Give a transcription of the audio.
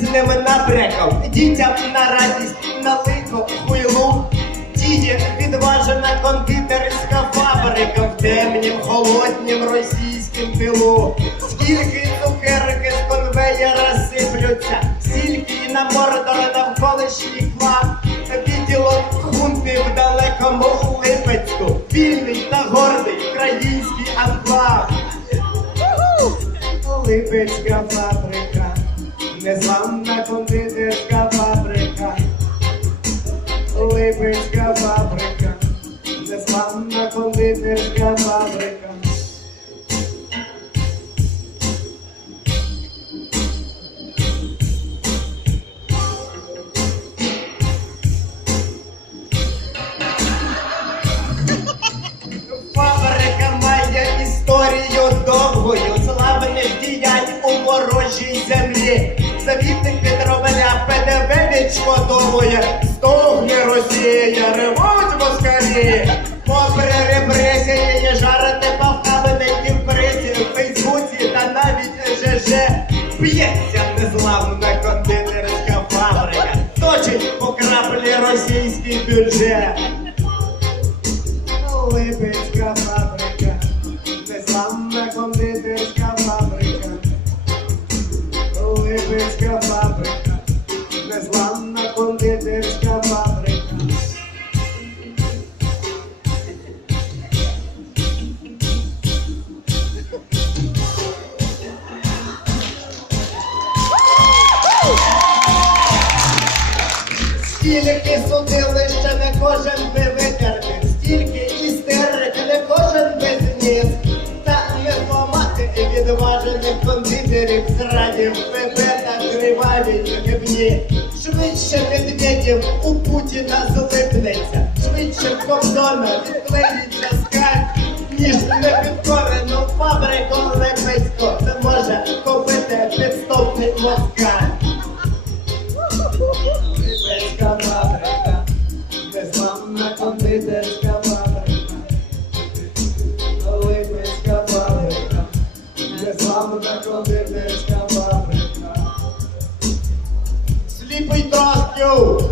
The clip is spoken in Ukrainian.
з ними набрекав, дітям на радість, на лихо хуйлу. Діє відважена кондитерська фабрика в темнім, холоднім російськім тилу. Скільки цукерки з конвеєра сиплються, стільки на мордора навколишній хлам. Відділок хунти в далекому Липецьку, вільний та гордий український анклав. Липецька фабрика, незламна кондитерська фабрика. Липецька фабрика, незламна кондитерська фабрика. Фабрика має історію довгою, славних діянь у ворожій. Завітник підробля ПДВ відшкодовує, стогне Росія, ревуть москалі. Попри репресії, жарити павкабинки в пресі, в Фейсбуці та навіть ЖЖ. Б'ється незламна кондитерська фабрика, точить по краплі російський бюджет. Липецька фабрика, незламна кондитерська Стільки судилища не кожен би витерпів, стільки істерик не кожен без ніс. Та не зламати відважених кондитерів зрадів ПП та криваві гибні. Швидше медведів у Путіна злипнеться, швидше Кобзона відклеїться скаль, ніж непідкорену фабрику Лепецьку зможе купити підступний москаль. Липецька фабрика, незламна кондитерська фабрика. Липецька фабрика, незламна кондитерська фабрика. Сліпий тростю,